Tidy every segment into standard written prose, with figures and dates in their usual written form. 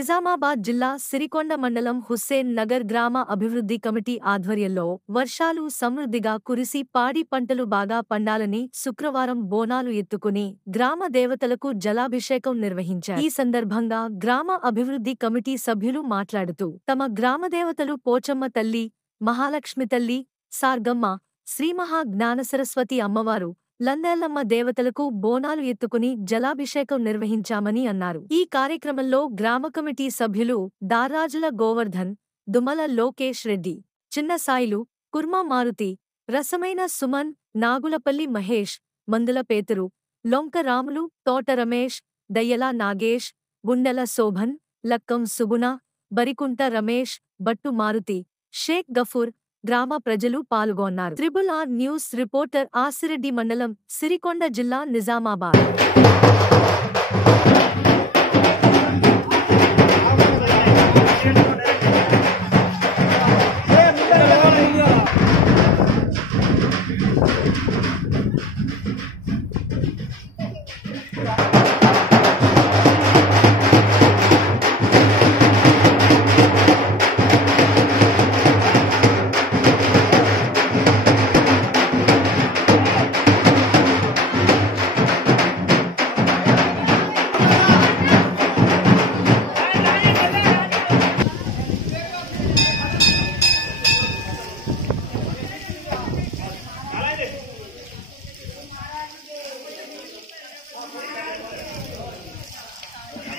నిజామాబాద్ జిల్లా సిరికొండ మండలం హుస్సేన్ నగర్ గ్రామ అభివృద్ధి కమిటీ ఆధ్వర్యంలో వర్షాలు సమృద్ధిగా కురిసి పాడి పంటలు బాగా పండాలని శుక్రవారం బోనాలు ఎత్తుకుని గ్రామ దేవతలకు జలాభిషేకం నిర్వహించారు. ఈ సందర్భంగా గ్రామ అభివృద్ధి కమిటీ సభ్యులు మాట్లాడుతూ తమ గ్రామదేవతలు పోచమ్మ తల్లి, మహాలక్ష్మి తల్లి, సార్గమ్మ, శ్రీమహా జ్ఞానసరస్వతి అమ్మవారు, లందేలమ్మ దేవతలకు బోనాలు ఎత్తుకుని జలాభిషేకం నిర్వహించామని అన్నారు. ఈ కార్యక్రమంలో గ్రామ కమిటీ సభ్యులు దారాజుల గోవర్ధన్, దుమల లోకేష్ రెడ్డి, చిన్న సాయిలు, కుర్మా మారుతి, రసమైన సుమన్, నాగులపల్లి మహేష్, మందుల పేతురు, లొంక రాములు, తోట రమేష్, దయ్యల నాగేష్, గుండెల శోభన్, లక్కం సుగుణ, బరికుంట రమేష్, బట్టు మారుతి, షేక్ గఫూర్, గ్రామ ప్రజలు పాల్గొన్నారు. త్రిబుల్-ఆర్ న్యూస్ రిపోర్టర్ ఆసిరెడ్డి, మండలం సిరికొండ, జిల్లా నిజామాబాద్.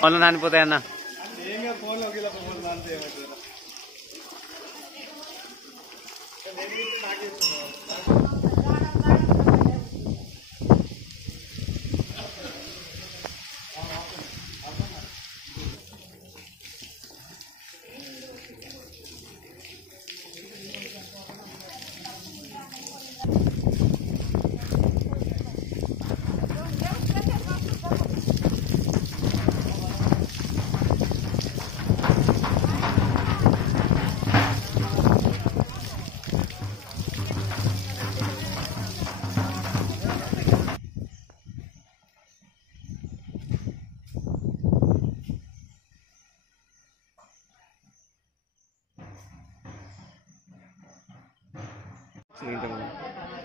ఫోన్లో నానిపోతాయన్నా.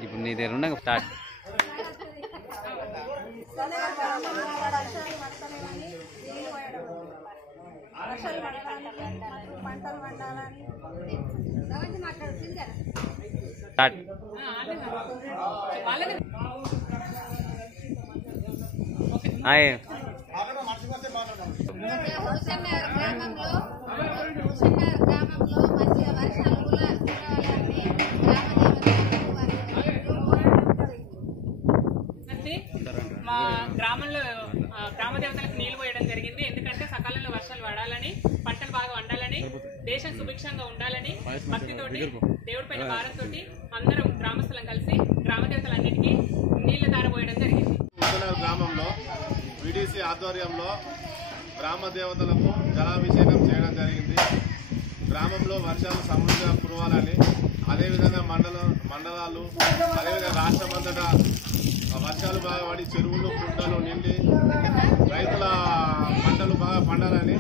ఇప్పుడు నీ దగ్గర ఉండగా స్టార్ట్. స్టార్ట్. మా గ్రామంలో గ్రామ దేవతలకు నీళ్లు పోయడం జరిగింది. ఎందుకంటే సకాలంలో వర్షాలు పడాలని, పంటలు బాగా వండాలని, దేశం సుభిక్షంగా ఉండాలని భక్తితోటి, దేవుడి పైన భారంతో అందరం గ్రామస్తులం కలిసి గ్రామ దేవతలన్నిటికీ నీళ్ల దార పోయడం జరిగింది. గ్రామంలో విడిసి ఆధ్వర్యంలో గ్రామ దేవతలకు జలాభిషేకం చేయడం జరిగింది. గ్రామంలో వర్షాలు సమృద్ధిగా కురవాలని, అదేవిధంగా మండలాలు అదేవిధంగా రాష్ట్రమంతటా వర్షాలు బాగా పడి చెరువులు, కుంటలు నిండి రైతుల పంటలు బాగా పండాలని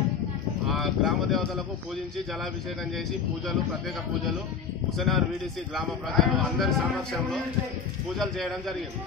గ్రామ దేవతలకు పూజించి జలాభిషేకం చేసి ప్రత్యేక పూజలు హుస్సేన్ నగర్ వీడీసీ గ్రామ ప్రజలు అందరి సమక్షంలో పూజలు చేయడం జరిగింది.